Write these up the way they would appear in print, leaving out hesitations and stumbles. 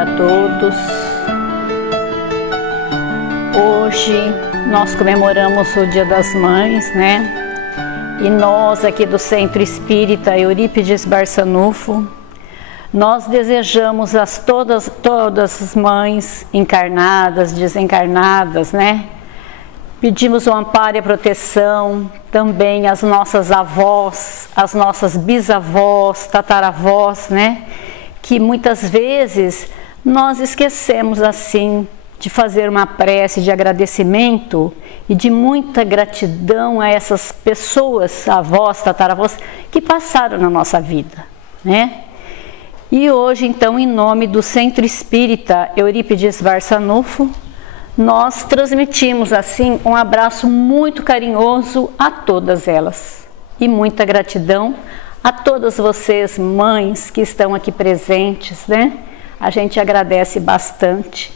dia a todos. Hoje nós comemoramos o Dia das Mães, né? E nós aqui do Centro Espírita Eurípides Barçanufo, nós desejamos a todas as mães encarnadas, desencarnadas, né? Pedimos o amparo e a proteção também às nossas avós, às nossas bisavós, tataravós, né? Que muitas vezes nós esquecemos assim de fazer uma prece de agradecimento e de muita gratidão a essas pessoas, avós, tataravós, que passaram na nossa vida, né? E hoje, então, em nome do Centro Espírita Eurípides Barçanufo, nós transmitimos, assim, um abraço muito carinhoso a todas elas. E muita gratidão a todas vocês, mães, que estão aqui presentes, né? A gente agradece bastante.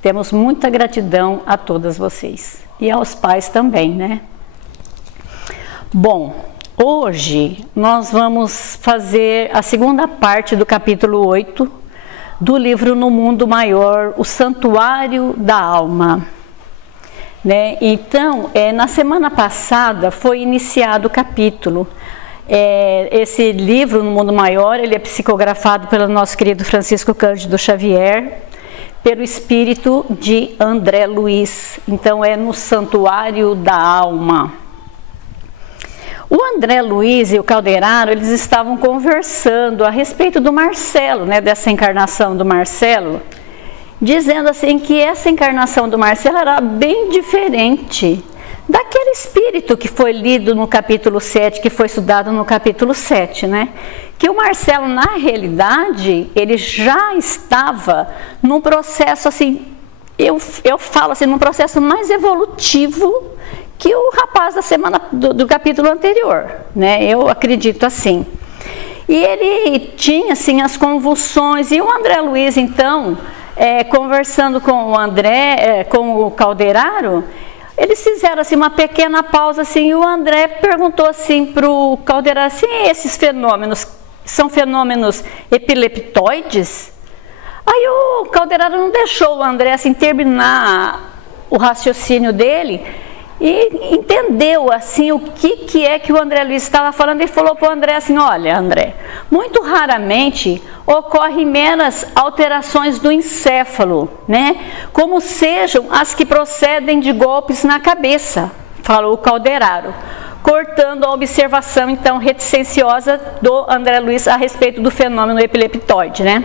Temos muita gratidão a todas vocês. E aos pais também, né? Bom, hoje nós vamos fazer a segunda parte do capítulo 8 do livro No Mundo Maior, o Santuário da Alma. Né? Então, na semana passada foi iniciado o capítulo. Esse livro, No Mundo Maior, ele é psicografado pelo nosso querido Francisco Cândido Xavier, pelo espírito de André Luiz. Então, é no Santuário da Alma. O André Luiz e o Calderaro, eles estavam conversando a respeito do Marcelo, né, dessa encarnação do Marcelo, dizendo assim que essa encarnação do Marcelo era bem diferente daquele espírito que foi lido no capítulo 7, que foi estudado no capítulo 7, né? Que o Marcelo, na realidade, ele já estava num processo assim, eu falo assim, num processo mais evolutivo que o rapaz da semana do capítulo anterior, né? Eu acredito assim. E ele tinha assim as convulsões, e o André Luiz, então, conversando com o André, com o Calderaro, eles fizeram assim uma pequena pausa assim, e o André perguntou assim para o Calderaro assim: esses fenômenos são fenômenos epileptoides? Aí o Calderaro não deixou o André assim terminar o raciocínio dele e entendeu assim o que é que o André Luiz estava falando, e falou para o André assim: olha, André, muito raramente ocorrem meras alterações do encéfalo, né? Como sejam as que procedem de golpes na cabeça, falou o Calderaro, cortando a observação então reticenciosa do André Luiz a respeito do fenômeno epileptoide, né?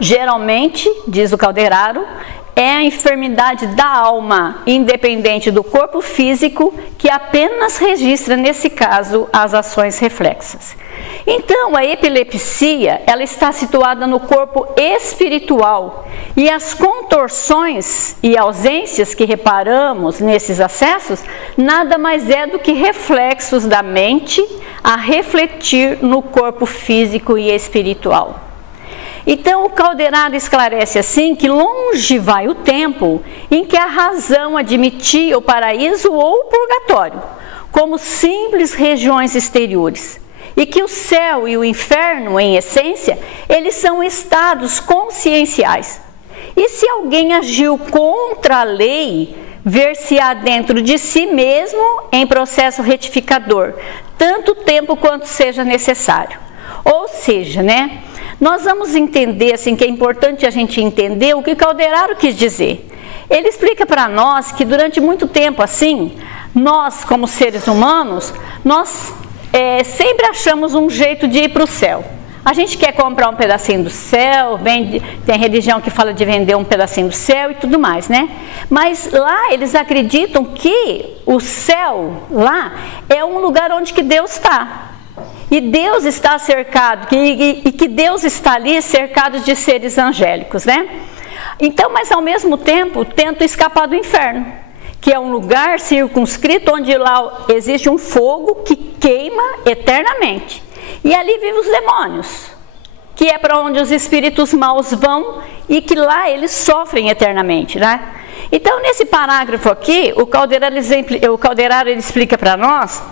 Geralmente, diz o Calderaro, é a enfermidade da alma, independente do corpo físico, que apenas registra, nesse caso, as ações reflexas. Então, a epilepsia, ela está situada no corpo espiritual, e as contorções e ausências que reparamos nesses acessos, nada mais é do que reflexos da mente a refletir no corpo físico e espiritual. Então, o Calderaro esclarece assim que longe vai o tempo em que a razão admitia o paraíso ou o purgatório como simples regiões exteriores, e que o céu e o inferno, em essência, eles são estados conscienciais. E se alguém agiu contra a lei, ver-se-á dentro de si mesmo em processo retificador, tanto tempo quanto seja necessário. Ou seja, né? Nós vamos entender, assim, que é importante a gente entender o que Calderaro quis dizer. Ele explica para nós que durante muito tempo, assim, nós, como seres humanos, nós sempre achamos um jeito de ir para o céu. A gente quer comprar um pedacinho do céu, tem religião que fala de vender um pedacinho do céu e tudo mais, né? Mas lá eles acreditam que o céu, lá, é um lugar onde que Deus está. E Deus está cercado, e que Deus está ali cercado de seres angélicos, né? Então, mas ao mesmo tempo, tenta escapar do inferno, que é um lugar circunscrito onde lá existe um fogo que queima eternamente. E ali vivem os demônios, que é para onde os espíritos maus vão e que lá eles sofrem eternamente, né? Então, nesse parágrafo aqui, o Calderaro ele explica para nós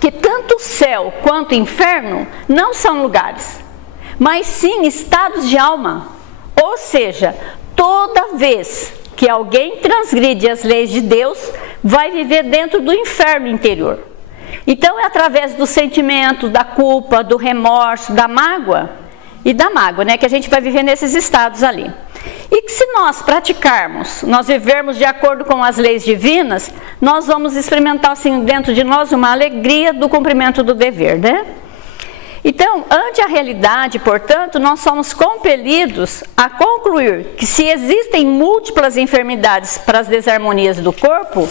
que tanto o céu quanto o inferno não são lugares, mas sim estados de alma, Ou seja, toda vez que alguém transgride as leis de Deus, vai viver dentro do inferno interior. Então é através do sentimento, da culpa, do remorso, da mágoa, né, que a gente vai viver nesses estados ali. E que se nós praticarmos, nós vivermos de acordo com as leis divinas, nós vamos experimentar assim dentro de nós uma alegria do cumprimento do dever, né? Então, ante a realidade, portanto, nós somos compelidos a concluir que se existem múltiplas enfermidades para as desarmonias do corpo,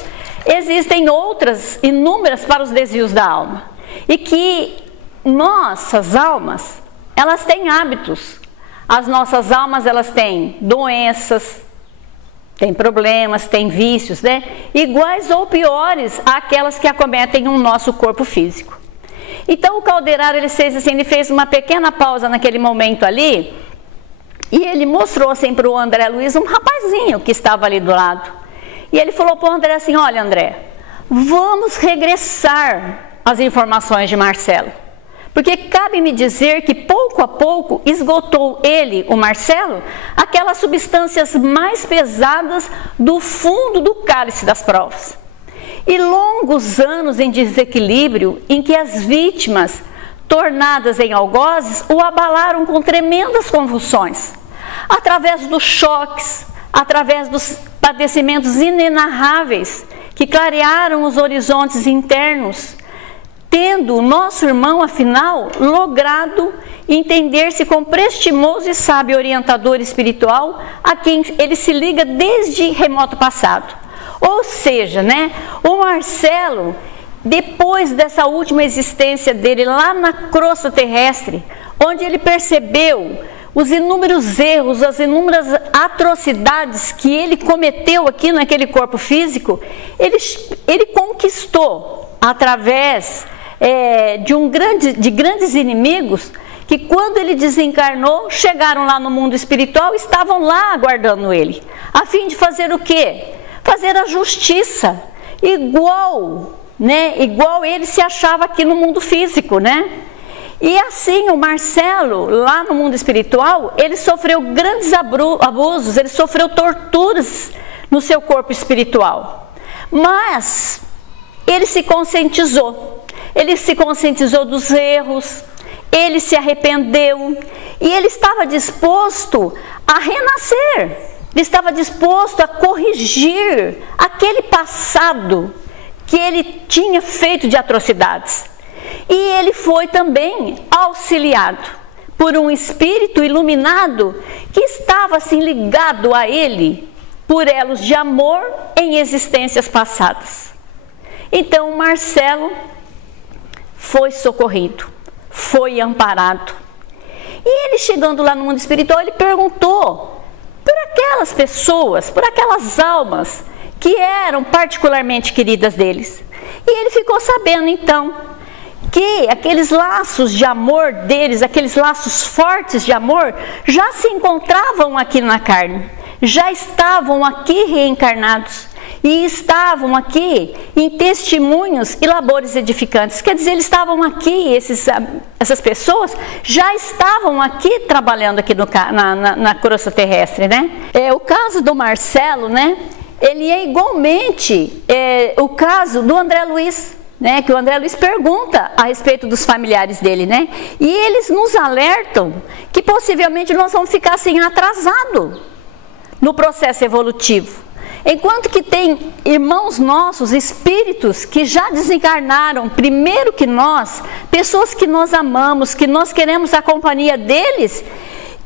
existem outras inúmeras para os desvios da alma. E que nossas almas, elas têm hábitos. As nossas almas, elas têm doenças, têm problemas, têm vícios, né? Iguais ou piores àquelas que acometem o nosso corpo físico. Então o Calderaro, ele fez uma pequena pausa naquele momento ali, e ele mostrou assim para o André Luiz, um rapazinho que estava ali do lado. E ele falou para o André assim: olha, André, vamos regressar às informações de Marcelo. Porque cabe-me dizer que pouco a pouco esgotou ele, o Marcelo, aquelas substâncias mais pesadas do fundo do cálice das provas. E longos anos em desequilíbrio em que as vítimas, tornadas em algozes, o abalaram com tremendas convulsões. Através dos choques, através dos padecimentos inenarráveis que clarearam os horizontes internos, tendo o nosso irmão, afinal, logrado entender-se com prestimoso e sábio orientador espiritual a quem ele se liga desde remoto passado. Ou seja, né, o Marcelo, depois dessa última existência dele lá na crosta terrestre, onde ele percebeu os inúmeros erros, as inúmeras atrocidades que ele cometeu aqui naquele corpo físico, ele conquistou através de grandes inimigos, que quando ele desencarnou, chegaram lá no mundo espiritual e estavam lá aguardando ele, a fim de fazer o quê? Fazer a justiça, igual ele se achava aqui no mundo físico, né? E assim, o Marcelo, lá no mundo espiritual, ele sofreu grandes abusos, ele sofreu torturas no seu corpo espiritual. Mas ele se conscientizou dos erros, ele se arrependeu e ele estava disposto a renascer. Ele estava disposto a corrigir aquele passado que ele tinha feito de atrocidades. E ele foi também auxiliado por um espírito iluminado que estava assim ligado a ele por elos de amor em existências passadas. Então Marcelo foi socorrido, foi amparado. E ele, chegando lá no mundo espiritual, ele perguntou por aquelas pessoas, por aquelas almas que eram particularmente queridas deles. E ele ficou sabendo então que aqueles laços de amor deles, aqueles laços fortes de amor, já se encontravam aqui na carne, já estavam aqui reencarnados e estavam aqui em testemunhos e labores edificantes. Quer dizer, eles estavam aqui, essas pessoas já estavam aqui trabalhando aqui na crosta terrestre, né? O caso do Marcelo, né? Ele é igualmente o caso do André Luiz, né? Que o André Luiz pergunta a respeito dos familiares dele, né? E eles nos alertam que possivelmente nós vamos ficar assim atrasados no processo evolutivo. Enquanto que tem irmãos nossos, espíritos que já desencarnaram primeiro que nós, pessoas que nós amamos, que nós queremos a companhia deles,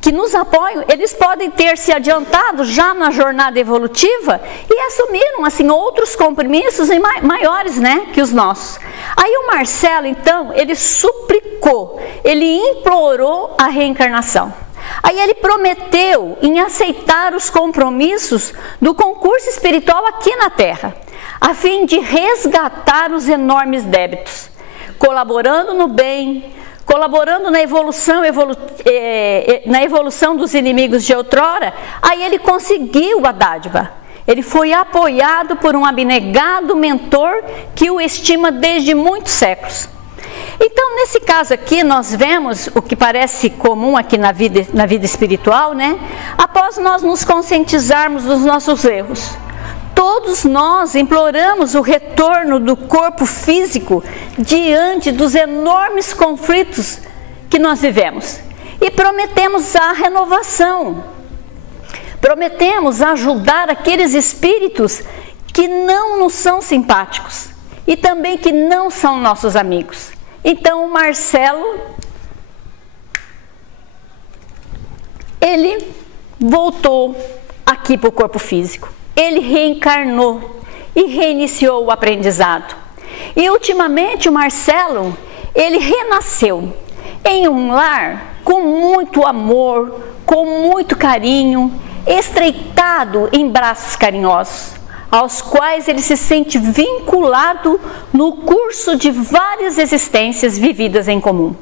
que nos apoiam, eles podem ter se adiantado já na jornada evolutiva e assumiram assim outros compromissos maiores, né, que os nossos. Aí o Marcelo, então, ele suplicou, ele implorou a reencarnação. Aí ele prometeu em aceitar os compromissos do concurso espiritual aqui na Terra, a fim de resgatar os enormes débitos, colaborando no bem, colaborando na evolução dos inimigos de outrora. Aí ele conseguiu a dádiva. Ele foi apoiado por um abnegado mentor que o estima desde muitos séculos. Então, nesse caso aqui, nós vemos o que parece comum aqui na vida espiritual, né? Após nós nos conscientizarmos dos nossos erros, todos nós imploramos o retorno do corpo físico diante dos enormes conflitos que nós vivemos. E prometemos a renovação. Prometemos ajudar aqueles espíritos que não nos são simpáticos e também que não são nossos amigos. Então o Marcelo, ele voltou aqui para o corpo físico. Ele reencarnou e reiniciou o aprendizado. E ultimamente o Marcelo, ele renasceu em um lar com muito amor, com muito carinho, estreitado em braços carinhosos, aos quais ele se sente vinculado no curso de várias existências vividas em comum.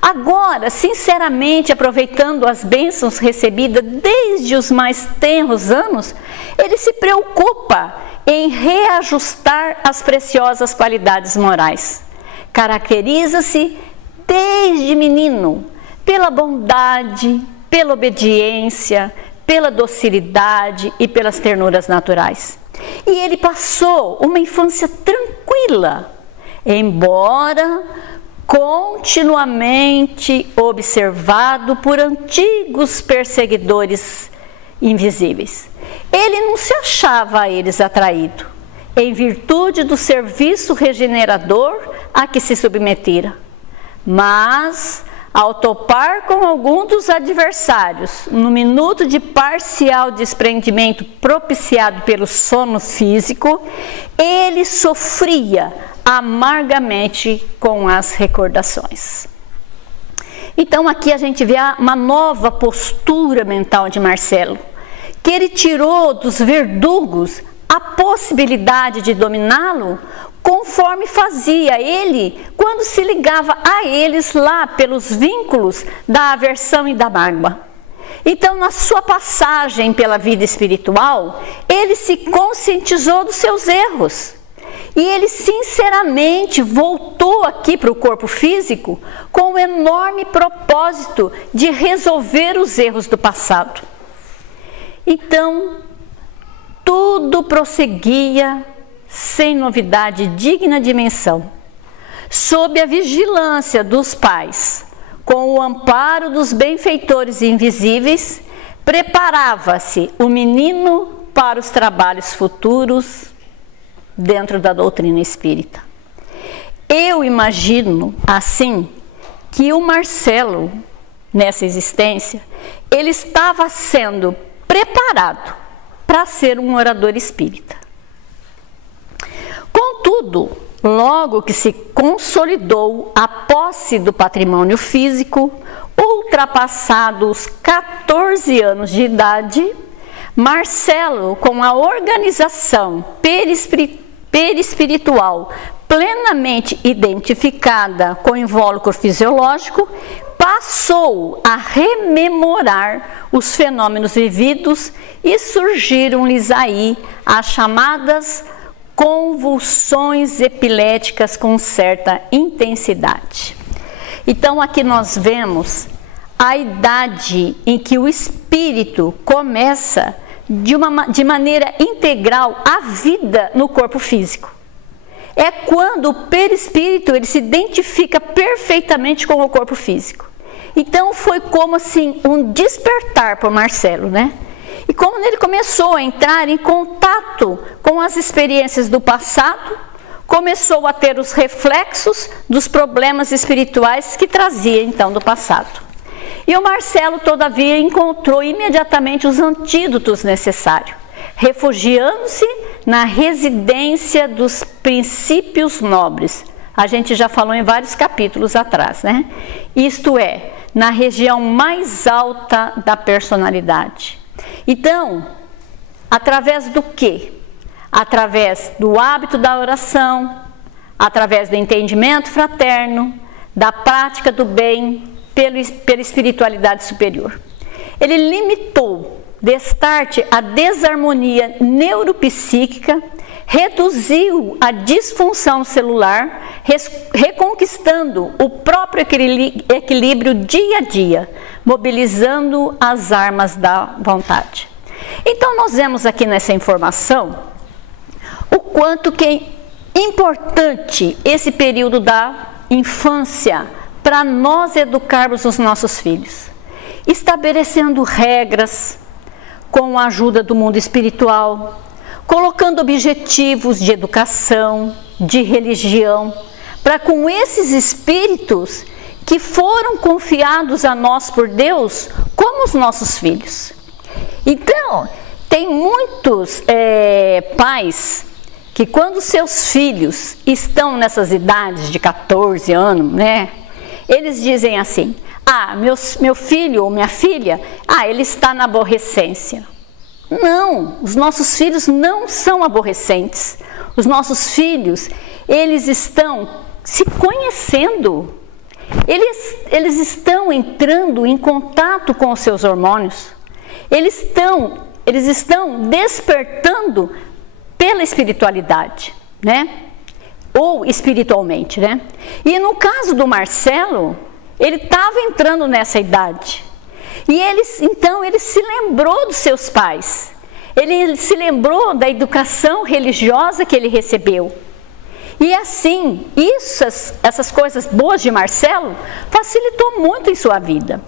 Agora, sinceramente, aproveitando as bênçãos recebidas desde os mais tenros anos, ele se preocupa em reajustar as preciosas qualidades morais. Caracteriza-se desde menino pela bondade, pela obediência, pela docilidade e pelas ternuras naturais. E ele passou uma infância tranquila, embora continuamente observado por antigos perseguidores invisíveis. Ele não se achava a eles atraído, em virtude do serviço regenerador a que se submetera. Mas, ao topar com algum dos adversários, no minuto de parcial desprendimento propiciado pelo sono físico, ele sofria amargamente com as recordações. Então aqui a gente vê uma nova postura mental de Marcelo, que ele tirou dos verdugos a possibilidade de dominá-lo, conforme fazia ele quando se ligava a eles lá pelos vínculos da aversão e da mágoa. Então, na sua passagem pela vida espiritual, ele se conscientizou dos seus erros. E ele sinceramente voltou aqui para o corpo físico com o enorme propósito de resolver os erros do passado. Então, tudo prosseguia sem novidade digna de menção. Sob a vigilância dos pais, com o amparo dos benfeitores invisíveis, preparava-se o menino para os trabalhos futuros dentro da doutrina espírita. Eu imagino, assim, que o Marcelo, nessa existência, ele estava sendo preparado para ser um orador espírita. Contudo, logo que se consolidou a posse do patrimônio físico, ultrapassados os 14 anos de idade, Marcelo, com a organização perispiritual plenamente identificada com o invólucro fisiológico, passou a rememorar os fenômenos vividos e surgiram-lhes aí as chamadas convulsões epiléticas com certa intensidade. Então aqui nós vemos a idade em que o espírito começa de maneira integral a vida no corpo físico. É quando o perispírito ele se identifica perfeitamente com o corpo físico. Então foi como assim um despertar por Marcelo, né? E como ele começou a entrar em contato com as experiências do passado, começou a ter os reflexos dos problemas espirituais que trazia então do passado. E o Marcelo, todavia, encontrou imediatamente os antídotos necessários, refugiando-se na residência dos princípios nobres. A gente já falou em vários capítulos atrás, né? Isto é, na região mais alta da personalidade. Então, através do quê? Através do hábito da oração, através do entendimento fraterno, da prática do bem pela espiritualidade superior. Ele limitou, destarte, a desarmonia neuropsíquica reduziu a disfunção celular, reconquistando o próprio equilíbrio dia a dia, mobilizando as armas da vontade. Então nós vemos aqui nessa informação o quanto que é importante esse período da infância para nós educarmos os nossos filhos, estabelecendo regras com a ajuda do mundo espiritual, colocando objetivos de educação, de religião, para com esses espíritos que foram confiados a nós por Deus como os nossos filhos. Então, tem muitos pais que quando seus filhos estão nessas idades de 14 anos, né, eles dizem assim: ah, meu filho ou minha filha, ele está na aborrecência. Não, os nossos filhos não são aborrecentes. Os nossos filhos, eles estão se conhecendo. Eles estão entrando em contato com os seus hormônios. Eles estão despertando pela espiritualidade, né? Ou espiritualmente, né? E no caso do Marcelo, ele estava entrando nessa idade. E então ele se lembrou dos seus pais. Ele se lembrou da educação religiosa que ele recebeu. E assim, essas coisas boas de Marcelo facilitou muito em sua vida.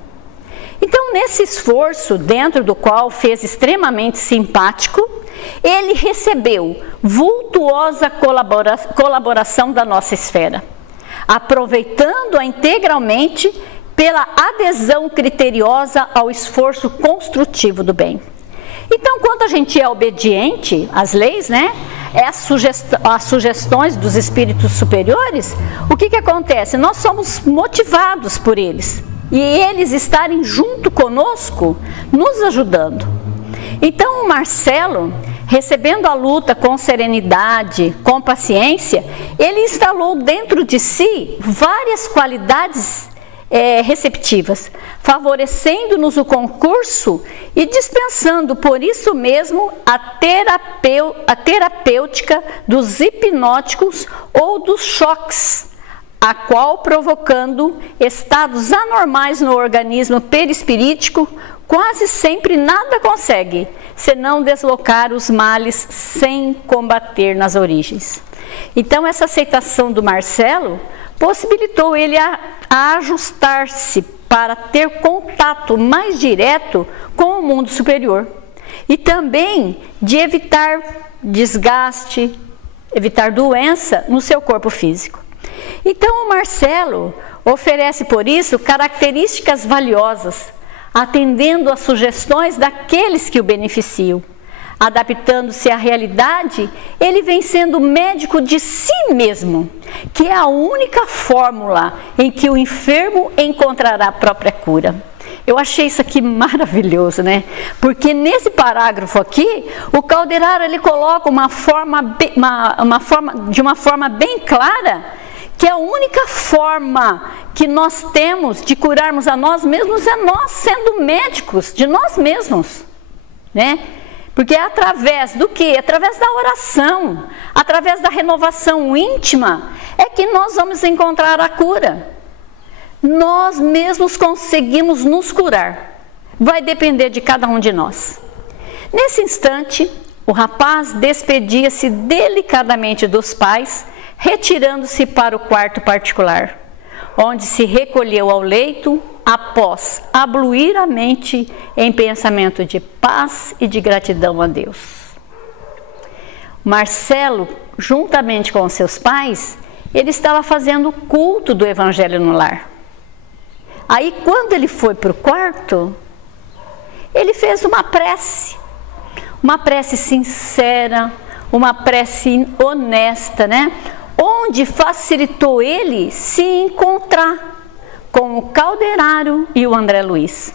Então, nesse esforço, dentro do qual fez extremamente simpático, ele recebeu vultuosa colaboração da nossa esfera, aproveitando-a integralmente pela adesão criteriosa ao esforço construtivo do bem. Então, quando a gente é obediente às leis, né, às sugestões dos espíritos superiores, o que acontece? Nós somos motivados por eles. E eles estarem junto conosco, nos ajudando. Então o Marcelo, recebendo a luta com serenidade, com paciência, ele instalou dentro de si várias qualidades receptivas, favorecendo-nos o concurso e dispensando por isso mesmo a terapêutica dos hipnóticos ou dos choques, a qual, provocando estados anormais no organismo perispirítico, quase sempre nada consegue, senão deslocar os males sem combater nas origens. Então, essa aceitação do Marcelo possibilitou ele a ajustar-se para ter contato mais direto com o mundo superior e também de evitar desgaste, evitar doença no seu corpo físico. Então o Marcelo oferece por isso características valiosas, atendendo às sugestões daqueles que o beneficiam. Adaptando-se à realidade, ele vem sendo médico de si mesmo, que é a única fórmula em que o enfermo encontrará a própria cura. Eu achei isso aqui maravilhoso, né? Porque nesse parágrafo aqui, o Calderaro ele coloca de uma forma bem clara que a única forma que nós temos de curarmos a nós mesmos é nós sendo médicos de nós mesmos, né? Porque é através do quê? Através da oração, através da renovação íntima, é que nós vamos encontrar a cura. Nós mesmos conseguimos nos curar. Vai depender de cada um de nós. Nesse instante, o rapaz despedia-se delicadamente dos pais, retirando-se para o quarto particular, onde se recolheu ao leito após abluir a mente em pensamento de paz e de gratidão a Deus. Marcelo, juntamente com seus pais, ele estava fazendo o culto do Evangelho no lar. Aí, quando ele foi para o quarto, ele fez uma prece sincera, uma prece honesta, né? Onde facilitou ele se encontrar com o Calderaro e o André Luiz.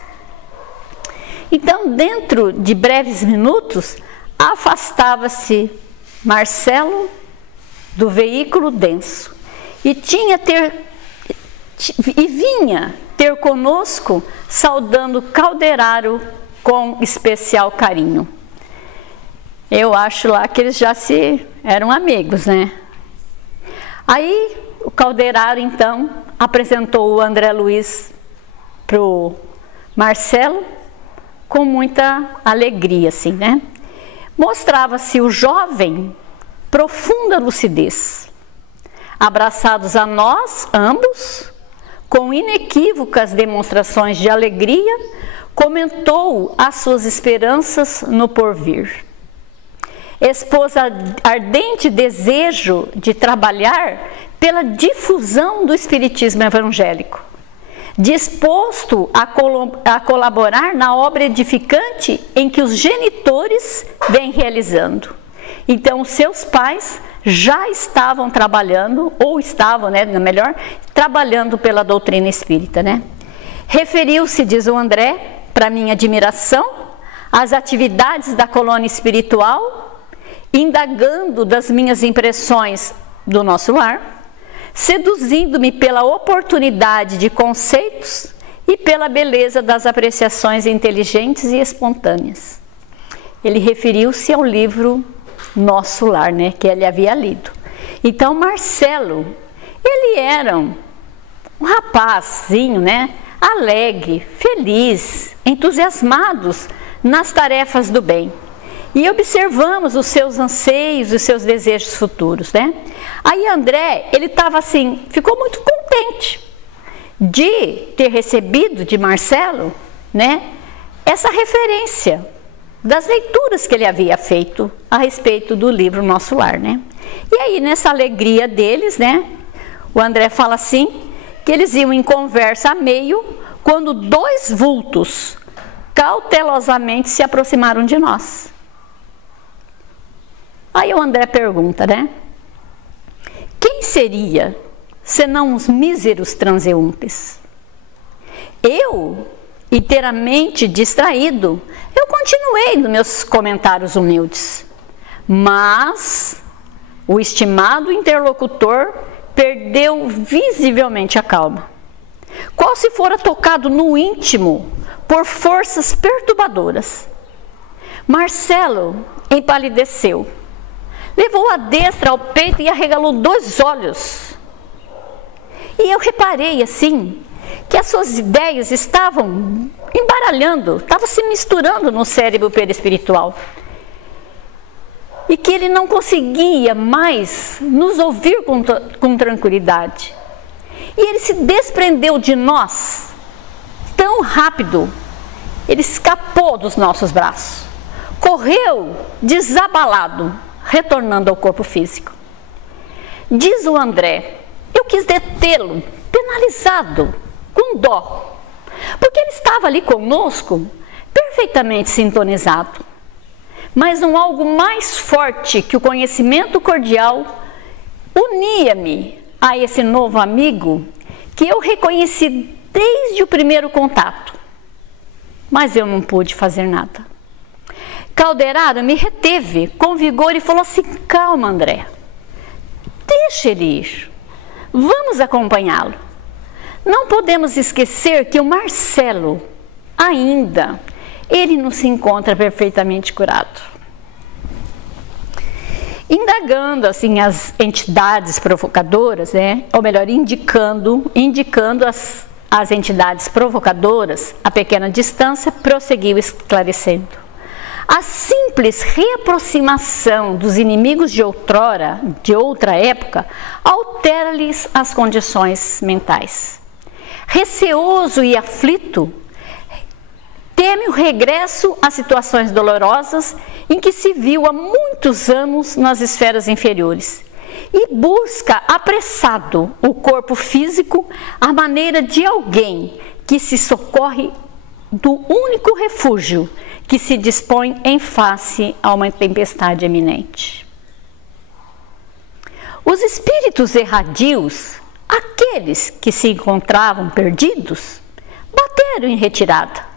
Então, dentro de breves minutos, afastava-se Marcelo do veículo denso e vinha ter conosco, saudando Calderaro com especial carinho. Eu acho lá que eles já eram amigos, né? Aí o Calderaro, então, apresentou o André Luiz para o Marcelo com muita alegria, assim, né? Mostrava-se o jovem profunda lucidez, abraçados a nós, ambos, com inequívocas demonstrações de alegria, comentou as suas esperanças no porvir. Expôs ardente desejo de trabalhar pela difusão do espiritismo evangélico, disposto a colaborar na obra edificante em que os genitores vêm realizando. Então, seus pais já estavam trabalhando, ou estavam, né, melhor, trabalhando pela doutrina espírita, né? Referiu-se, diz o André, para minha admiração, às atividades da colônia espiritual, indagando das minhas impressões do nosso lar, seduzindo-me pela oportunidade de conceitos e pela beleza das apreciações inteligentes e espontâneas. Ele referiu-se ao livro Nosso Lar, né, que ele havia lido. Então, Marcelo, ele era um rapazinho, né, alegre, feliz, entusiasmados nas tarefas do bem. E observamos os seus anseios, os seus desejos futuros, né? Aí André, ele estava assim, ficou muito contente de ter recebido de Marcelo, né, essa referência das leituras que ele havia feito a respeito do livro Nosso Lar, né? E aí, nessa alegria deles, né, o André fala assim, que eles iam em conversa a meio, quando dois vultos cautelosamente se aproximaram de nós. Aí o André pergunta, né? Quem seria, senão uns míseros transeuntes? Eu, inteiramente distraído, eu continuei nos meus comentários humildes. Mas o estimado interlocutor perdeu visivelmente a calma, qual se fora tocado no íntimo por forças perturbadoras. Marcelo empalideceu, levou a destra ao peito e arregalou 2 olhos. E eu reparei assim, que as suas ideias estavam embaralhando, estavam se misturando no cérebro perispiritual. E que ele não conseguia mais nos ouvir com tranquilidade. E ele se desprendeu de nós tão rápido, ele escapou dos nossos braços, correu desabalado, retornando ao corpo físico. Diz o André, eu quis detê-lo, penalizado, com dó, porque ele estava ali conosco, perfeitamente sintonizado. Mas um algo mais forte que o conhecimento cordial unia-me a esse novo amigo que eu reconheci desde o primeiro contato. Mas eu não pude fazer nada. Calderaro me reteve com vigor e falou assim, calma André, deixa ele ir, vamos acompanhá-lo. Não podemos esquecer que o Marcelo ainda, ele não se encontra perfeitamente curado. Indagando assim as entidades provocadoras, né, ou melhor, indicando as entidades provocadoras a pequena distância, prosseguiu esclarecendo. A simples reaproximação dos inimigos de outrora, de outra época, altera-lhes as condições mentais. Receoso e aflito, teme o regresso a situações dolorosas em que se viu há muitos anos nas esferas inferiores e busca apressado o corpo físico à maneira de alguém que se socorre do único refúgio que se dispõe em face a uma tempestade eminente. Os espíritos erradios, aqueles que se encontravam perdidos, bateram em retirada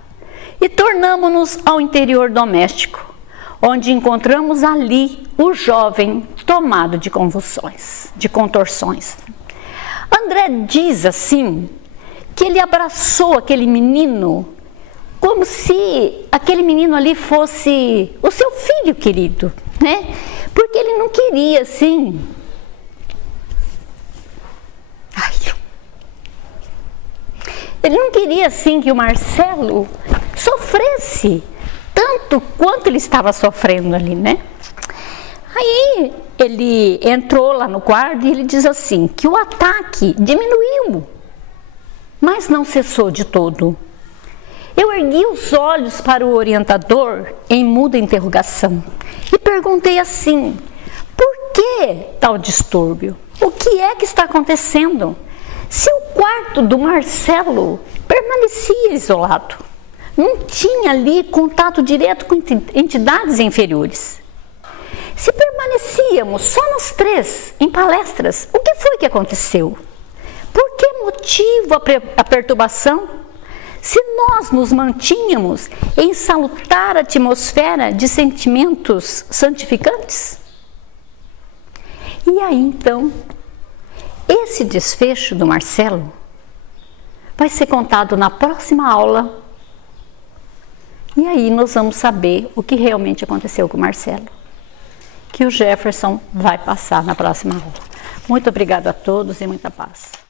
e tornamo-nos ao interior doméstico, onde encontramos ali o jovem tomado de convulsões, de contorções. André diz assim, que ele abraçou aquele menino como se aquele menino ali fosse o seu filho querido, né? Porque ele não queria assim. Ele não queria assim que o Marcelo sofresse tanto quanto ele estava sofrendo ali, né? Aí ele entrou lá no quarto e ele diz assim, que o ataque diminuiu, mas não cessou de todo. Eu ergui os olhos para o orientador em muda interrogação e perguntei assim, por que tal distúrbio? O que é que está acontecendo? Se o quarto do Marcelo permanecia isolado, não tinha ali contato direto com entidades inferiores. Se permanecíamos só nós três em palestras, o que foi que aconteceu? Por que motivo a perturbação? Se nós nos mantínhamos em salutar atmosfera de sentimentos santificantes? E aí então, esse desfecho do Marcelo vai ser contado na próxima aula. E aí nós vamos saber o que realmente aconteceu com o Marcelo, que o Jefferson vai passar na próxima aula. Muito obrigada a todos e muita paz.